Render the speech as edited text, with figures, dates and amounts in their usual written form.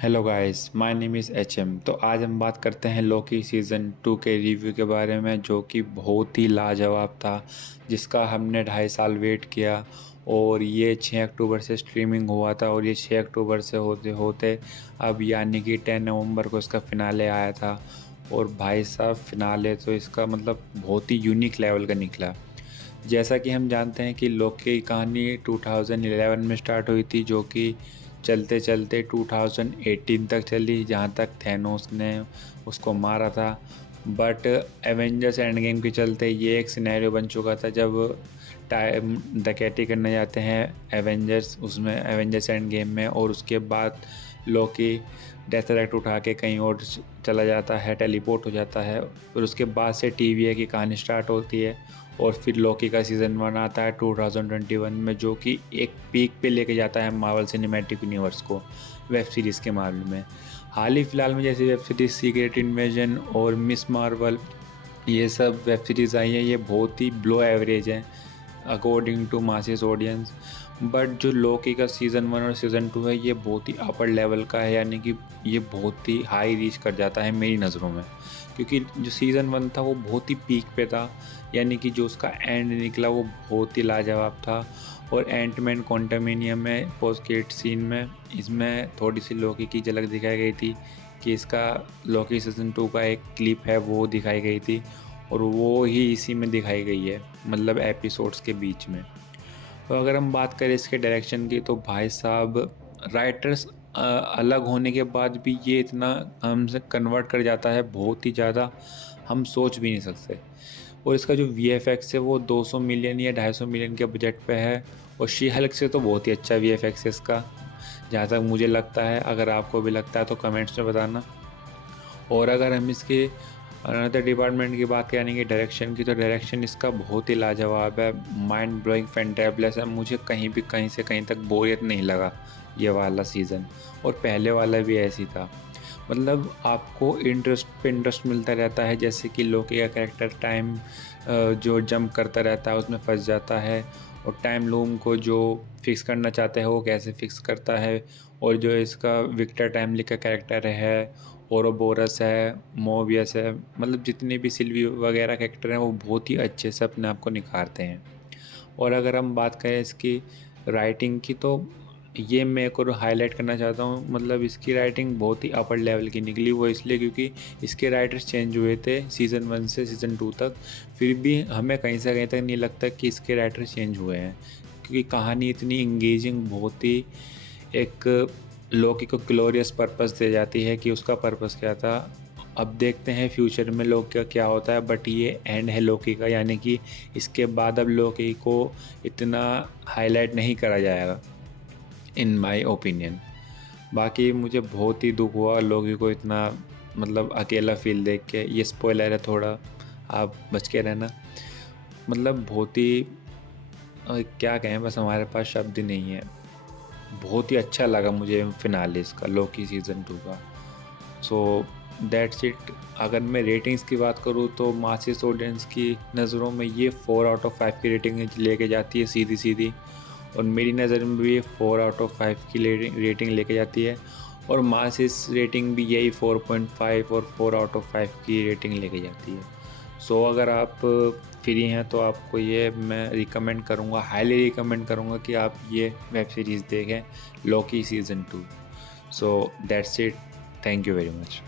Hello guys, my name is HM. तो आज हम बात करते हैं लोकी सीज़न 2 के रिव्यू के बारे में, जो कि बहुत ही लाजवाब था, जिसका हमने 2.5 साल वेट किया। और ये 6 अक्टूबर से स्ट्रीमिंग हुआ था और ये 6 अक्टूबर से होते होते अब यानी कि 10 नवंबर को इसका फ़िनाले आया था। और भाई साहब, फ़िनाले तो इसका मतलब बहुत ही यूनिक लेवल का निकला। जैसा कि हम जानते हैं कि लोकी की कहानी 2011 में स्टार्ट हुई थी, जो कि चलते चलते 2018 तक चली, जहाँ तक थैनोस ने उसको मारा था। बट एवेंजर्स एंड गेम के चलते ये एक सिनेरियो बन चुका था, जब टाइम डकैती करने जाते हैं एवेंजर्स, उसमें एवेंजर्स एंड गेम में, और उसके बाद लोकी डेथरेक्ट उठा के कहीं और चला जाता है, टेलीपोर्ट हो जाता है। फिर उसके बाद से TVA की कहानी स्टार्ट होती है और फिर लोकी का सीज़न 1 आता है 2021 में, जो कि एक पीक पे लेके जाता है मार्वल सिनेमैटिक यूनिवर्स को वेब सीरीज़ के मामले में। हाल ही फिलहाल में जैसे वेब सीरीज़ सीक्रेट इन्वेजन और मिस मार्वल, ये सब वेब सीरीज़ आई हैं, ये बहुत ही ब्लो एवरेज हैं according to masses audience. But जो लोकी का सीज़न 1 और सीज़न 2 है, ये बहुत ही अपर लेवल का है, यानी कि ये बहुत ही हाई रीच कर जाता है मेरी नज़रों में। क्योंकि जो सीज़न 1 था वो बहुत ही पीक पे था, यानी कि जो उसका एंड निकला वो बहुत ही लाजवाब था। और एंटमैन क्वांटमेनियम में पोस्ट क्रेडिट सीन में इसमें थोड़ी सी लोकी की झलक दिखाई गई थी, कि इसका लोकी सीज़न 2 का एक क्लिप है वो दिखाई गई थी, और वो ही इसी में दिखाई गई है, मतलब एपिसोड्स के बीच में। तो अगर हम बात करें इसके डायरेक्शन की, तो भाई साहब, राइटर्स अलग होने के बाद भी ये इतना हमसे कन्वर्ट कर जाता है, बहुत ही ज़्यादा हम सोच भी नहीं सकते। और इसका जो VFX है वो 200 मिलियन या 250 मिलियन के बजट पे है, और शी हल्क से तो बहुत ही अच्छा VFX है इसका, जहाँ तक मुझे लगता है। अगर आपको भी लगता है तो कमेंट्स में बताना। और अगर हम इसके अनदर डिपार्टमेंट की बात करें कि डायरेक्शन की, तो डायरेक्शन इसका बहुत ही लाजवाब है, माइंड ब्लोइंग, फैंटेबुलस है। मुझे कहीं भी कहीं से कहीं तक बोरियत नहीं लगा ये वाला सीज़न, और पहले वाला भी ऐसी था। मतलब आपको इंटरेस्ट पे इंटरेस्ट मिलता रहता है, जैसे कि लोकी का कैरेक्टर टाइम जो जंप करता रहता है उसमें फंस जाता है, और टाइम लूम को जो फिक्स करना चाहते हैं वो कैसे फिक्स करता है। और जो इसका विक्टर टाइमली का कैरेक्टर है, ओरोबोरस है, मोबियस है, मतलब जितने भी सिल्वी वगैरह कैरेक्टर हैं वो बहुत ही अच्छे से अपने आप को निखारते हैं। और अगर हम बात करें इसकी राइटिंग की, तो ये मैं एक और हाईलाइट करना चाहता हूँ, मतलब इसकी राइटिंग बहुत ही अपर लेवल की निकली। वो इसलिए क्योंकि इसके राइटर्स चेंज हुए थे सीज़न 1 से सीज़न 2 तक, फिर भी हमें कहीं से कहीं तक नहीं लगता कि इसके राइटर्स चेंज हुए हैं, क्योंकि कहानी इतनी इंगेजिंग, बहुत ही एक लोकी को ग्लोरियस पर्पस दे जाती है कि उसका पर्पस क्या था। अब देखते हैं फ्यूचर में लोकी का क्या होता है, बट ये एंड है लोकी का, यानी कि इसके बाद अब लोकी को इतना हाईलाइट नहीं करा जाएगा, इन माय ओपिनियन। बाकी मुझे बहुत ही दुख हुआ लोगी को इतना मतलब अकेला फील देख के। ये स्पॉइलर है थोड़ा, आप बच के रहना। मतलब बहुत ही क्या कहें, बस हमारे पास शब्द ही नहीं है। बहुत ही अच्छा लगा मुझे फिनाले इसका, लोकी सीज़न 2 का। सो दैट्स इट। अगर मैं रेटिंग्स की बात करूँ तो मासिस ऑडियंस की नज़रों में ये 4 आउट ऑफ 5 की रेटिंग लेके जाती है सीधी सीधी, और मेरी नज़र में भी ये 4 आउट ऑफ 5 की रेटिंग लेके जाती है, और मासिस रेटिंग भी यही 4.5 और 4 आउट ऑफ 5 की रेटिंग लेके जाती है। सो अगर आप फ्री हैं तो आपको ये मैं रिकमेंड करूँगा, हाईली रिकमेंड करूँगा कि आप ये वेब सीरीज़ देखें, Loki season 2। So that's it. Thank you very much.